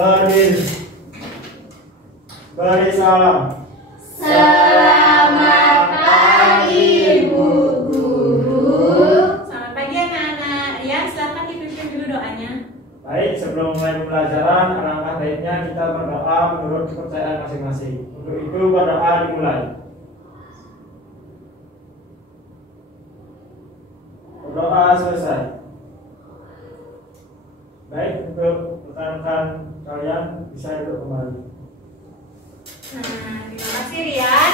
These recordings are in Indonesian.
Berdiri. Beri salam. Selamat pagi Bu Guru. Selamat pagi anak-anak. Rian, silakan dipimpin dulu doanya. Baik, sebelum mulai pembelajaran, alangkah baiknya kita berdoa menurut kepercayaan masing-masing. Untuk itu berdoa dimulai. Berdoa selesai. Baik, untuk rekan-rekan kalian bisa duduk kembali. Nah, terima kasih Rian.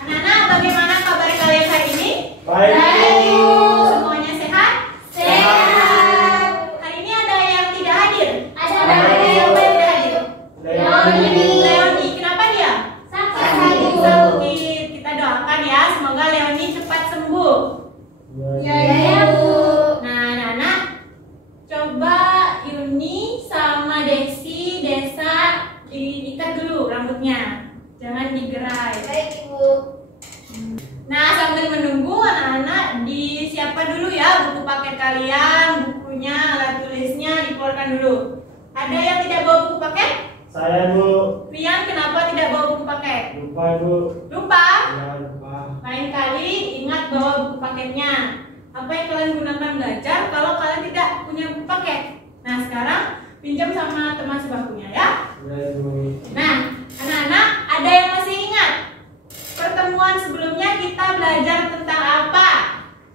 Anak-anak, bagaimana kabar kalian hari ini? Baik, Bu. Semuanya sehat? Sehat. Hari ini ada yang tidak hadir? Ada Siapa yang tidak hadir? Leoni. Kenapa dia? Sakit. Sakit. Kita doakan ya, semoga Leoni cepat sembuh. Ya Bu. Nah, anak-anak, coba Yuni sama Desi, Desa diikat dulu rambutnya, jangan digerai. Baik Bu. Nah, sambil menunggu anak-anak disiapkan dulu ya buku paket kalian, bukunya, alat tulisnya dikeluarkan dulu. Ada yang tidak bawa buku paket? Saya, Bu. Rian, kenapa tidak bawa buku paket? Lupa, Bu. Lupa? Ya, lupa. Lain kali ingat bawa buku paketnya. Apa yang kalian gunakan belajar kalau kalian tidak punya buku paket? Nah, sekarang pinjam sama teman sebakunya ya. Ya, Bu. Nah, anak-anak, ada yang masih ingat? Pertemuan sebelumnya kita belajar tentang apa?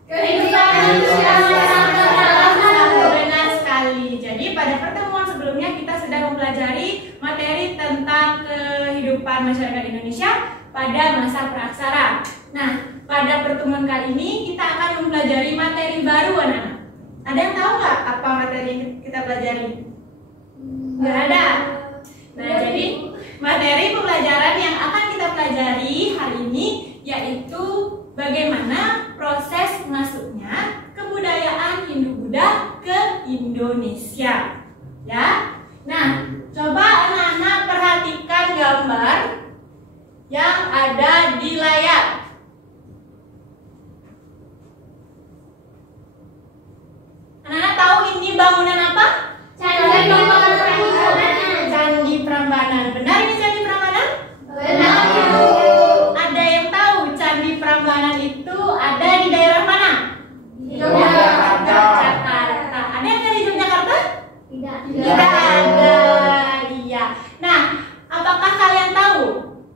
Kehidupan manusia dalam satu. Benar sekali. Jadi pada pertemuan sebelumnya kita sudah mempelajari materi tentang kehidupan masyarakat Indonesia pada masa praksara. Nah, pada pertemuan kali ini kita akan mempelajari materi baru, anak-anak. Ada yang tahu nggak apa materi yang kita pelajari? Nggak ada. Nah, jadi materi pembelajaran yang akan kita pelajari hari ini yaitu bagaimana proses masuknya kebudayaan Hindu-Buddha ke Indonesia. Ya. Nah, coba anak-anak perhatikan gambar yang ada di layar. Anak-anak tahu ini bangunan apa? Candi Prambanan. Candi Prambanan. Benar ini Candi Prambanan? Benar Bu. Ada yang tahu Candi Prambanan itu ada di daerah mana? Yogyakarta. Jakarta. Ada yang dari Yogyakarta? Tidak. Tidak ada. Iya. Nah, apakah kalian tahu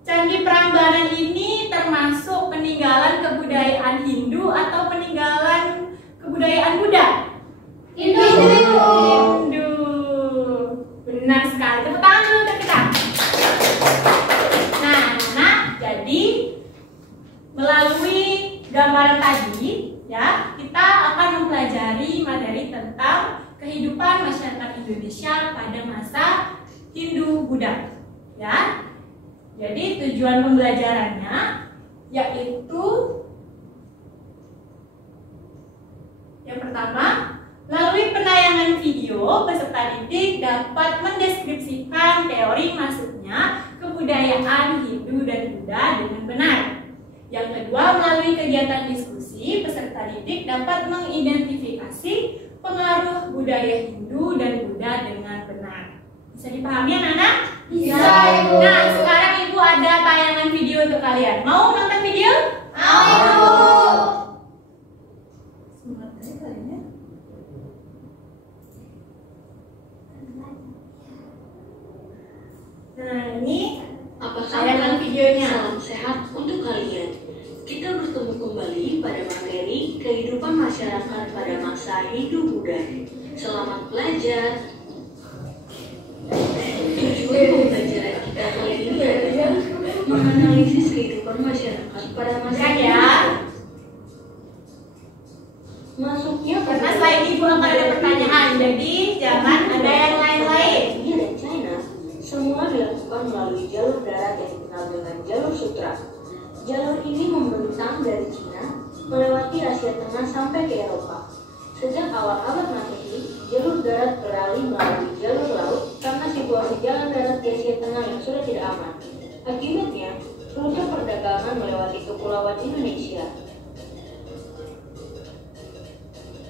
Candi Prambanan ini termasuk peninggalan kebudayaan Hindu atau peninggalan kebudayaan Buddha? Hindu. Hindu. Benar sekali. Tepuk tangan dulu untuk kita. Nah, jadi melalui gambaran tadi ya, kita akan mempelajari materi tentang kehidupan masyarakat Indonesia pada masa Hindu-Buddha. Ya. Jadi tujuan pembelajarannya yaitu yang pertama, melalui penayangan video, peserta didik dapat mendeskripsikan teori masuknya kebudayaan Hindu dan Buddha dengan benar. Yang kedua, melalui kegiatan diskusi, peserta didik dapat mengidentifikasi pengaruh budaya Hindu dan Buddha dengan benar. Bisa dipahami anak-anak? Bisa, Ibu. Nah, sekarang Ibu ada tayangan video untuk kalian. Mau nonton video? Mau. Semangat kali kalian ya. Nah, ini Apa tayangan kabar? videonya. Salam sehat untuk kalian. Kita bertemu kembali pada materi kehidupan masyarakat pada masa Hindu-Buddha. Selamat belajar. Tujuan pembelajaran kita kali ini adalah menganalisis kehidupan masyarakat pada masa Kan ya? Masuknya Karena selain Ibu akan ada pertanyaan, jadi jangan ada yang lain-lain. India dan China semua dilakukan melalui jalur darat yang dikenal dengan jalur sutra. Jalur ini membentang dari Cina melewati Asia Tengah sampai ke Eropa. Sejak awal abad Masehi, jalur darat beralih melalui jalur laut karena situasi jalan darat di Asia Tengah yang sudah tidak aman. Akibatnya, rute perdagangan melewati kepulauan Indonesia.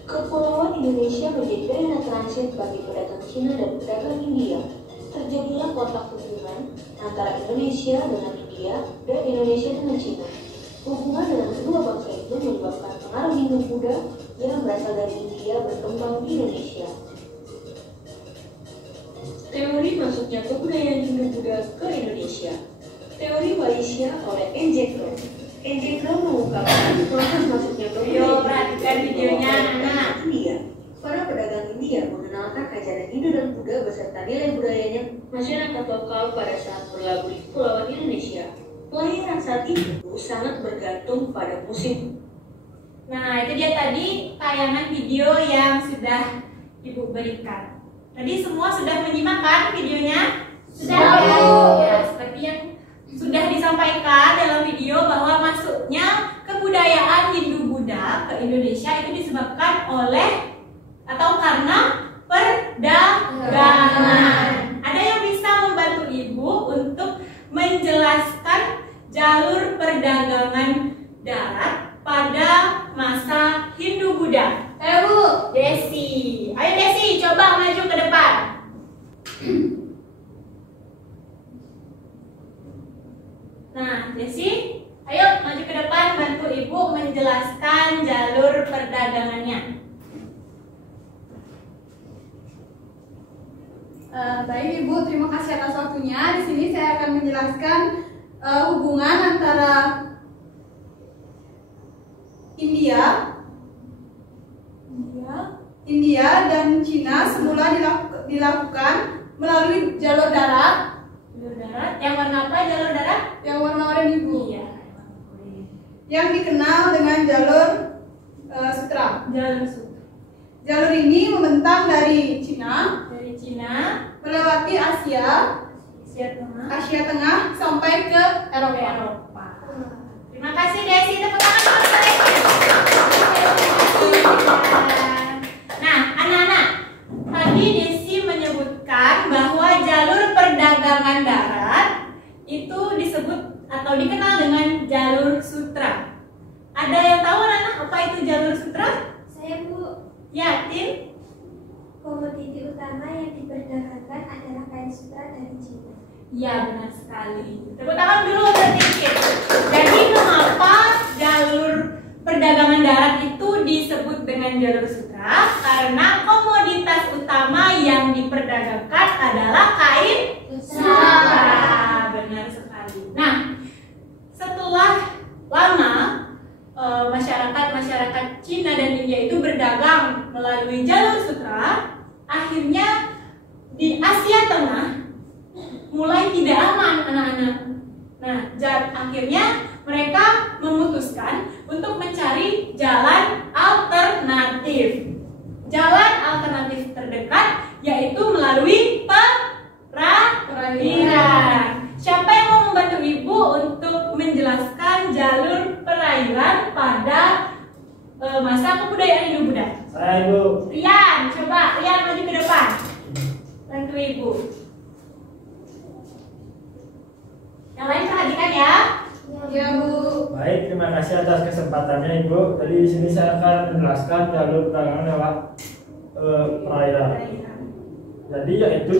Kepulauan Indonesia menjadi daerah transit bagi pedagang Cina dan pedagang India. terjadilah kontak hubungan antara Indonesia dengan India dan Indonesia dengan Cina. Hubungan dengan kedua bangsa itu menyebabkan pengaruh Hindu-Buddha yang berasal dari India berkembang di Indonesia. Teori masuknya kebudayaan Hindu-Buddha ke Indonesia. Teori Malaysia oleh N.J. Crow. N.J. Crow mengungkapkan proses masuknya Yo, perhatikan videonya, anak-anak. India. Para pedagang India mengenalkan ajaran Hindu dan Buddha beserta nilai budayanya masyarakat lokal pada saat berlabuh di Kepulauan Indonesia. Pelayaran saat itu sangat bergantung pada musim. Nah, itu dia tadi tayangan video yang sudah Ibu berikan. Tadi semua sudah menyimak kan videonya? Sudah, Bu. Ya, seperti yang sudah disampaikan dalam video bahwa masuknya kebudayaan Hindu-Buddha ke Indonesia itu disebabkan oleh atau karena perdagangan. Ada yang bisa membantu Ibu untuk menjelaskan jalur perdagangan darat pada masa Hindu-Buddha? Ayo, Bu. Desi. Ayo Desi, coba maju ke depan. Nah, Desi, ayo maju ke depan, bantu Ibu menjelaskan jalur perdagangannya. Baik Ibu, terima kasih atas waktunya. Di sini saya akan menjelaskan hubungan antara India dan Cina semula dilakukan melalui jalur darat. Jalur darat, yang warna apa jalur darat? Yang warna oranye Ibu. Iya. Yang dikenal dengan jalur sutra. Jalur sutra. Jalur ini membentang dari Cina, melewati Asia Tengah sampai ke Eropa. Terima kasih Desi, tepuk tangan untuk Desi. Nah, anak-anak, tadi Desi menyebutkan bahwa jalur perdagangan darat itu disebut atau dikenal dengan jalur sutra. Ada yang tahu anak-anak apa itu jalur sutra? Saya, Bu. Ya, Tin? Komoditi utama yang diperdagangkan adalah kain sutra dari Cina. Ya, benar sekali. Tepuk tangan dulu sedikit. Jadi mengapa jalur perdagangan darat itu disebut dengan jalur sutra? Karena komoditas utama yang diperdagangkan adalah kain sutra. Benar sekali. Nah, setelah lama masyarakat Cina dan India itu berdagang melalui jalur sutra, akhirnya di Asia Tengah mulai tidak aman anak-anak. Nah, akhirnya mereka memutuskan untuk mencari jalan alternatif. Jalan alternatif terdekat yaitu melalui perairan. Siapa yang mau membantu Ibu untuk menjelaskan jalur perairan pada masa kebudayaan Hindu-Buddha? Saya, Ibu. Rian, coba Rian maju ke depan. Bantu Ibu. Yang lain perhatikan ya. Ya Bu. Baik, terima kasih atas kesempatannya Ibu. Tadi di sini saya akan menjelaskan jalur perdagangan lewat perairan. Jadi yaitu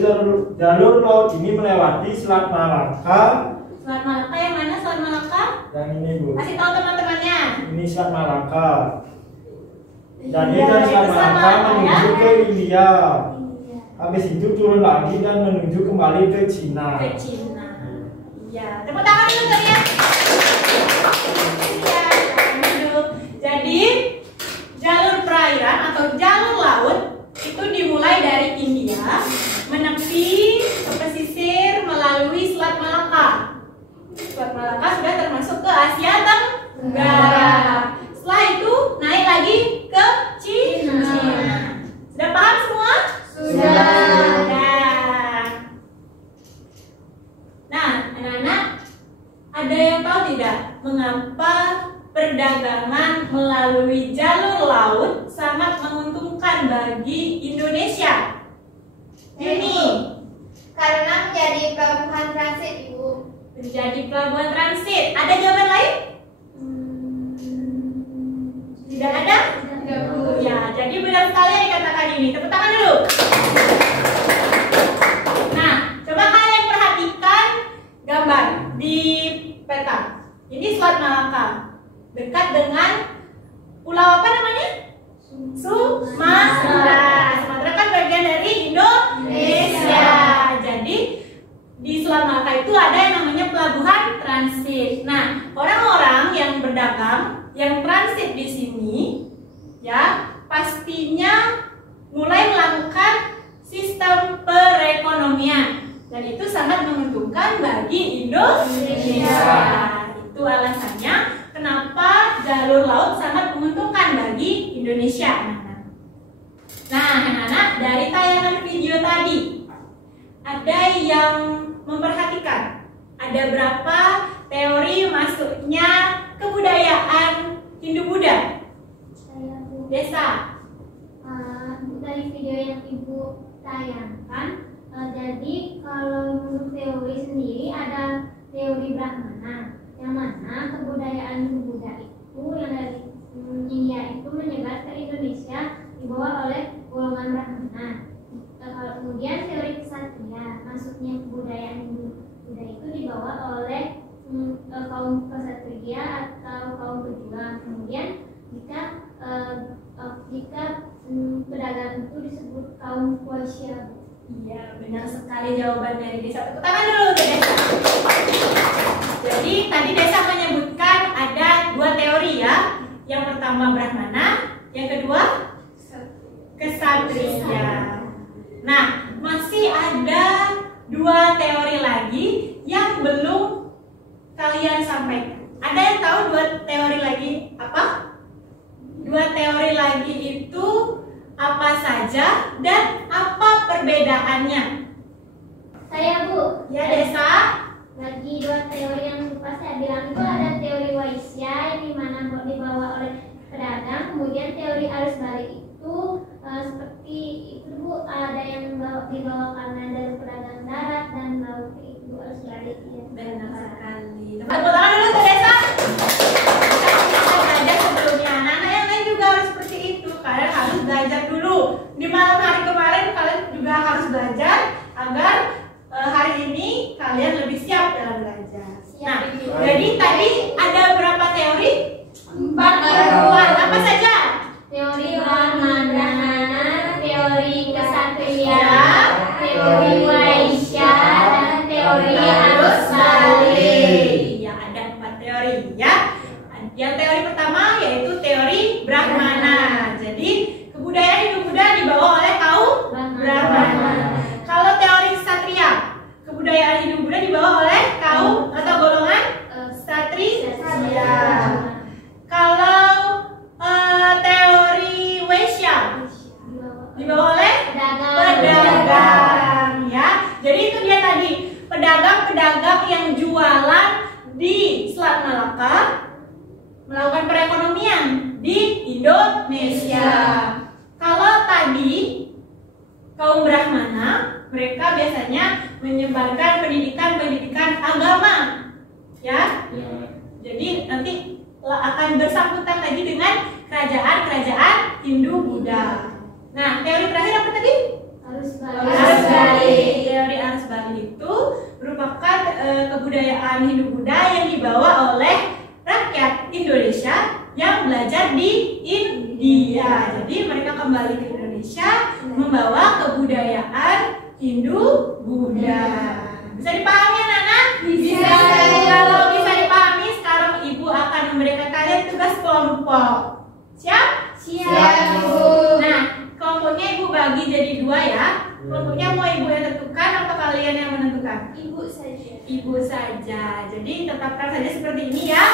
jalur laut ini melewati Selat Malaka. Selat Malaka yang mana Selat Malaka? Yang ini Bu. Kasih tahu teman-temannya. Ini Selat Malaka. Jadi Iya, dari itu Selat Selat Malaka Malaka, menuju ya. ke India. Habis itu turun lagi dan menuju kembali ke Cina. Ke Cina. Iya, tepuk tangan dulu kalian. Iya, dulu. Jadi jalur perairan atau jalur laut itu dimulai dari India, menepi ke pesisir melalui Selat Malaka. Selat Malaka sudah termasuk ke Asia Tenggara. Setelah itu naik lagi ke Cina. Sudah paham semua? Sudah. Nah, anak-anak, ada yang tahu tidak mengapa perdagangan melalui jalur laut sangat menguntungkan bagi Indonesia? Ini Karena menjadi pelabuhan transit, Ibu. menjadi pelabuhan transit. Ada jawaban lain? Tidak ada? Tidak Bu. Ya, jadi benar sekali yang dikatakan ini. Tepuk tangan dulu. Nah, Ini Selat Malaka, dekat dengan pulau apa namanya? Sumatera. Sumatera kan bagian dari Indonesia. Jadi di Selat Malaka itu ada yang namanya pelabuhan transit. Nah, orang-orang yang berdagang, yang transit di sini, ya pastinya mulai melakukan sistem perekonomian, dan itu sangat menguntungkan bagi Indonesia. Itu alasannya kenapa jalur laut sangat menguntungkan bagi Indonesia, anak-anak. Nah, anak-anak, dari tayangan video tadi ada yang memperhatikan ada berapa teori masuknya kebudayaan Hindu-Buddha? Saya Bu. Desa. Dari video yang Ibu tayangkan, jadi kalau menurut teori sendiri ada teori Brahmana, yang mana kebudayaan Hindu-Buddha itu yang dari India itu menyebar ke Indonesia dibawa oleh golongan Brahmana. Kalau kemudian teori Ksatria, masuknya kebudayaan Hindu-Buddha itu dibawa oleh kaum Ksatria atau kaum pejuang. Kemudian jika pedagang itu disebut kaum Waisya. Iya, benar sekali jawaban dari Desa. Tepuk tangan dulu untuk Desa. Jadi tadi Desa menyebutkan ada dua teori ya. Yang pertama Brahmana, yang kedua Ksatria. Nah, masih ada dua teori lagi yang belum kalian sampaikan. Ada yang tahu dua teori lagi apa? Dua teori lagi itu apa saja dan apa perbedaannya? Saya Bu. Ya Desa. Bagi dua teori yang lupa saya bilang itu ada teori Waisya yang dimana dibawa oleh pedagang, kemudian teori arus balik itu seperti itu Bu, ada yang dibawa karena dari pedagang darat dan laut itu arus balik ya. Benar sekali. Tepuk tangan dulu untuk Desa. Kita belajar sebelumnya. Anak-anak yang lain juga harus seperti itu. Kalian harus belajar dulu. Di malam hari kemarin kalian juga harus belajar agar hari ini kalian lebih siap dalam belajar. Nah, jadi tadi ada berapa teori? 4 teori. Apa saja? Teori Brahmana, teori Ksatria, teori Waisya, dan teori arus balik. Ya, ada 4 teori ya. Yang teori pertama yaitu teori Brahmana. Jadi kebudayaan Hindu-Buddha dibawa oleh kaum Brahmana. Kalau teori Ksatria, kebudayaan Hindu-Buddha dibawa oleh kaum atau golongan Ksatria. Kalau teori Waisya dibawa oleh pedagang ya. Jadi itu dia tadi, pedagang-pedagang yang jualan di Selat Malaka melakukan perekonomian di Indonesia. Kalau tadi kaum Brahmana, mereka biasanya menyebarkan pendidikan agama ya. Jadi nanti akan bersangkutan lagi dengan kerajaan-kerajaan Hindu-Buddha. Nah, teori terakhir apa tadi? Arus balik. Arus balik. Teori arus balik itu merupakan kebudayaan Hindu-Buddha yang dibawa oleh rakyat Indonesia yang belajar di India. Jadi mereka kembali ke Indonesia membawa kebudayaan Hindu-Buddha. Bisa dipahami anak-anak? Bisa. Kalau bisa dipahami, sekarang Ibu akan memberikan kalian tugas kelompok. Siap? Siap, Bu. Nah, kelompoknya Ibu bagi jadi 2 ya. Kelompoknya mau Ibu yang tentukan atau kalian yang menentukan? Ibu saja. Ibu saja. Jadi tetapkan saja seperti ini ya.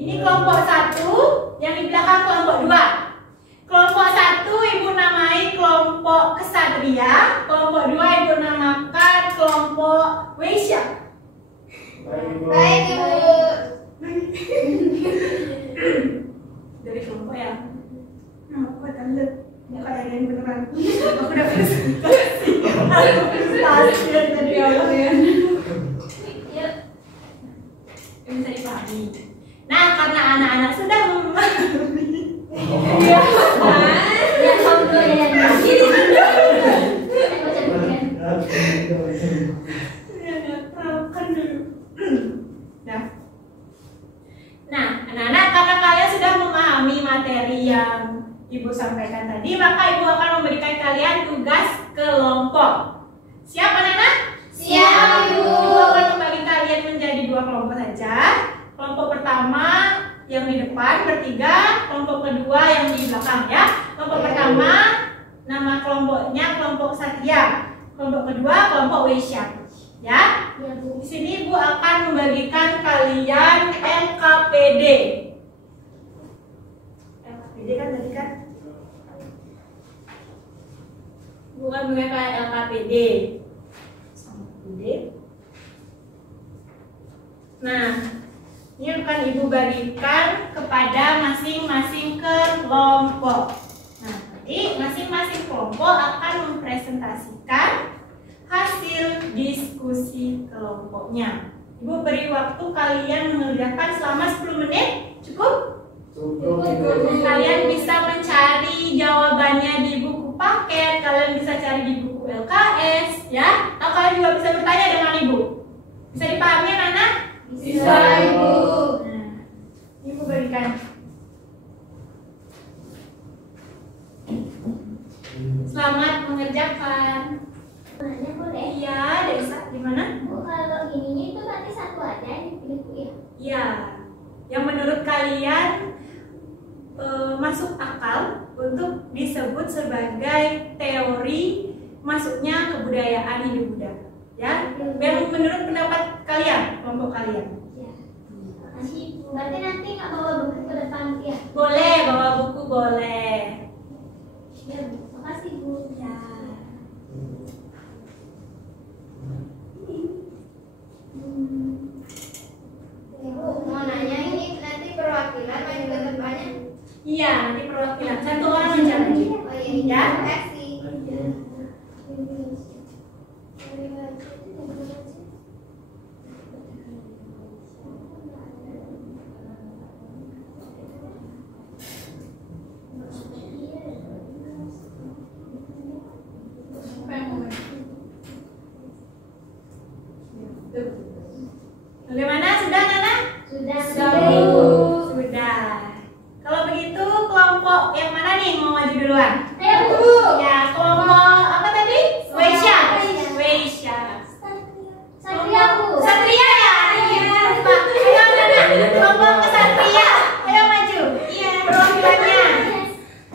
Ini kelompok 1, yang di belakang kelompok 2. Kelompok 1 Ibu namai kelompok Ksatria, kelompok 2 Ibu namakan kelompok Waisya. Baik, Ibu. Dari kelompok ya. Aku tanda bukan ada yang beneran. Aku udah presentasi. Aku presentasi jadi Allah ya. Yuk. Bisa dipahami. Nah, karena anak-anak sudah memahami. Ya, kamu dulu ya. Kan dulu. Nah, Ibu sampaikan tadi, maka Ibu akan memberikan kalian tugas kelompok. Siap anak-anak? Siap, Ibu. Ibu akan membagi kalian menjadi 2 kelompok saja. Kelompok pertama yang di depan bertiga, kelompok kedua yang di belakang ya. Kelompok pertama nama kelompoknya kelompok Satria. Kelompok kedua kelompok Weisya. Ya. Ya, Bu. Di sini Ibu akan membagikan kalian LKPD. LKPD kan tadi kan? Bukan membagikan LKPD. Nah, ini akan Ibu bagikan kepada masing-masing kelompok. Nah, nanti masing-masing kelompok akan mempresentasikan hasil diskusi kelompoknya. Ibu beri waktu kalian mengerjakan selama 10 menit. Cukup? Cukup. Kalian bisa mencari jawabannya di buku paket, kalian bisa cari di buku LKS, ya. Atau kalian juga bisa bertanya dengan Ibu. Bisa dipahami anak-anak? Bisa, Ibu. Nah, Ibu berikan. Selamat mengerjakan. Nanya boleh? Iya, Desa, gimana? Bu, kalau ininya itu nanti satu aja yang dipilih, Bu, ya? Iya. Yang menurut kalian masuk akal untuk disebut sebagai teori masuknya kebudayaan Hindu-Buddha. Ya, yang menurut pendapat kalian, kelompok kalian. Ya. Makasih, Bu. Berarti nanti nggak bawa buku ke depan, ya? Boleh bawa buku, boleh. Ya, Bu. Makasih, Bu. Ya. Ibu mau nanya ini nanti perwakilan maju ke depannya. Iya, nanti perwakilan satu orang aja. Oh iya, Ya. terima kasih. Apa yang mau maju? Bagaimana? Sudah, Nana? Sudah, Sudah, Bu. Sudah. Kalau begitu kelompok yang mana nih mau maju duluan? Ayo, Bu. Ya, kelompok apa tadi? Weisya. Weisya. Weisya. Satria, Bu. Satria ya? Iya. Pak, ayo Nana. Kelompok kesatria. Ayo maju. Iya. Perwakilannya.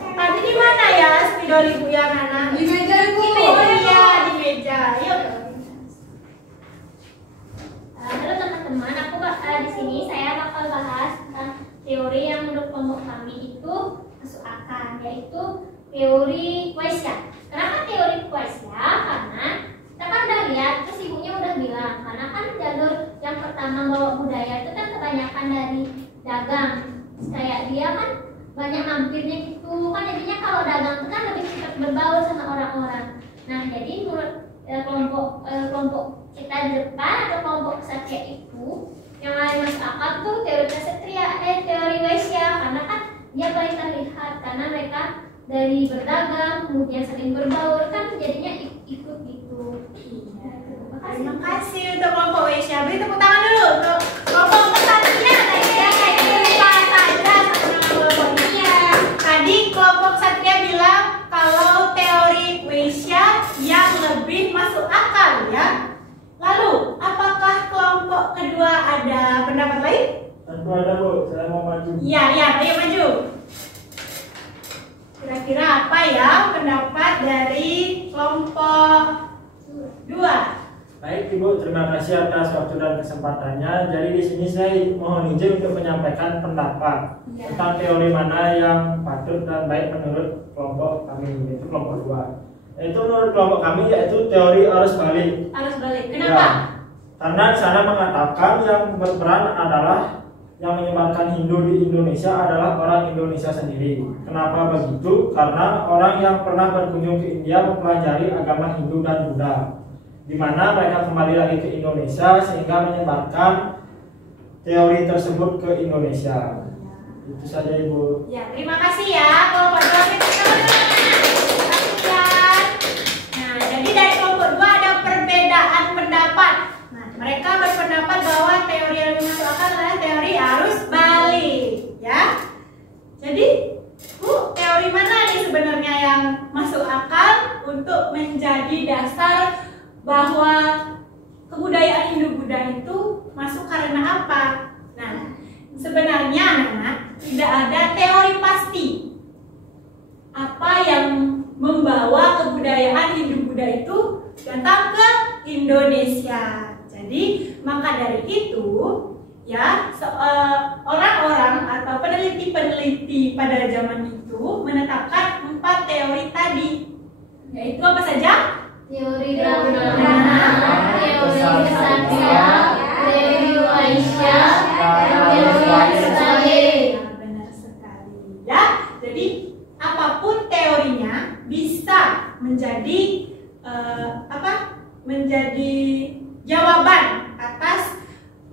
Tadi di mana ya spidol Ibu ya, Nana? Di meja, Ibu. Oh iya, di meja. Yuk. Halo teman-teman, di sini saya bakal bahas tentang teori yang menurut kelompok kami itu masuk akal, yaitu teori Weisya. Kenapa teori Weisya? Karena kita kan udah lihat, terus ibunya udah bilang, karena kan jalur yang pertama bawa budaya itu kan kebanyakan dari dagang. Kayak dia kan banyak mampirnya gitu, kan jadinya kalau dagang itu kan lebih cepat berbaur sama orang-orang. Nah, jadi menurut kelompok kita di depan atau kelompok kesatria itu yang paling masuk akal tuh teori kesatria, teori Weisya, karena kan dia paling terlihat karena mereka dari berdagang kemudian saling berbaur kan jadinya ikut gitu. Terima kasih untuk kelompok Weisya. Beri tepuk tangan dulu untuk kelompok kesatria. Tadi kelompok kesatria bilang kalau teori Weisya yang lebih masuk akal ya. Lalu, apakah kelompok kedua ada pendapat lain? Tentu ada, Bu. Saya mau maju. Iya, ayo maju. Kira-kira apa ya pendapat dari kelompok 2? Baik, Ibu. Terima kasih atas waktu dan kesempatannya. Jadi di sini saya mohon izin untuk menyampaikan pendapat tentang teori mana yang patut dan baik menurut kelompok kami, yaitu kelompok 2. Itu menurut kelompok kami yaitu teori arus balik. Arus balik. Ya, Kenapa? karena di sana mengatakan yang berperan adalah yang menyebarkan Hindu di Indonesia adalah orang Indonesia sendiri. Kenapa begitu? Karena orang yang pernah berkunjung ke India mempelajari agama Hindu dan Buddha, di mana mereka kembali lagi ke Indonesia sehingga menyebarkan teori tersebut ke Indonesia. Itu saja, Ibu. Ya, terima kasih ya kelompok 2. Nah, jadi dari kelompok 2 ada perbedaan pendapat. Nah, mereka berpendapat bahwa teori yang lebih masuk akal adalah teori arus balik, ya. Jadi, Bu, teori mana masuk akal untuk menjadi dasar bahwa kebudayaan Hindu-Buddha itu masuk karena apa? Nah, sebenarnya anak-anak tidak ada teori pasti apa yang membawa kebudayaan Hindu-Buddha itu datang ke Indonesia. Jadi, maka dari itu, ya, orang-orang atau peneliti-peneliti pada zaman itu menetapkan 4 teori tadi, yaitu apa saja? Teori Brahmana, teori Kshatriya, teori Waisya, teori Astale. Nah, benar sekali. Ya, jadi apapun teorinya bisa menjadi menjadi jawaban atas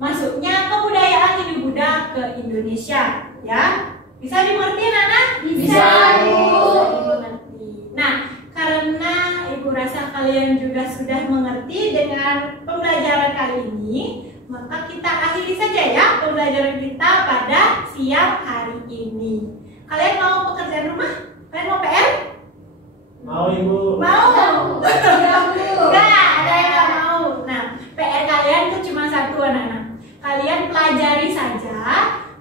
masuknya kebudayaan Hindu-Buddha ke Indonesia. Ya, bisa dimengerti, Nana? Bisa, Bu. Dimengerti. Nah, karena Ibu rasa kalian juga sudah mengerti dengan pembelajaran kali ini, maka kita akhiri saja ya pembelajaran kita pada siang hari ini. Kalian mau pekerjaan rumah? Kalian mau PR? Mau, Ibu. Mau? Bu. Enggak, ada yang nggak mau. Nah, PR kalian itu cuma satu, anak-anak. Kalian pelajari saja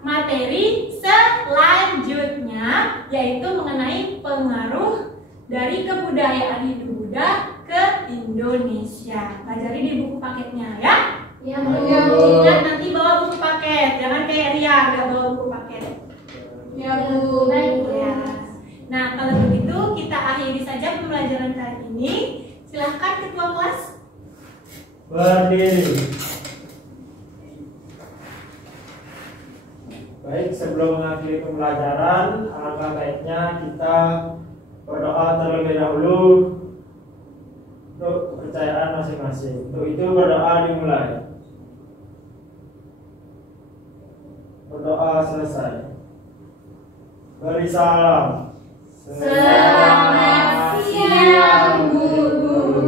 materi selanjutnya, yaitu mengenai pengaruh dari kebudayaan Hindu-Buddha ke Indonesia. Pelajari di buku paketnya ya. Ya, Ya, Bu. Bu. Ingat nanti bawa buku paket, jangan kayak Ria nggak bawa buku paket. Ya, Bu. Baik, Bu. Ya. Nah, kalau begitu kita akhiri saja pembelajaran kali ini. Silahkan ketua kelas. Berdiri. Baik, sebelum mengakhiri pembelajaran, alangkah baiknya kita berdoa terlebih dahulu untuk kepercayaan masing-masing. Untuk itu berdoa dimulai. Berdoa selesai. Beri salam. Selamat siang, Bu Guru.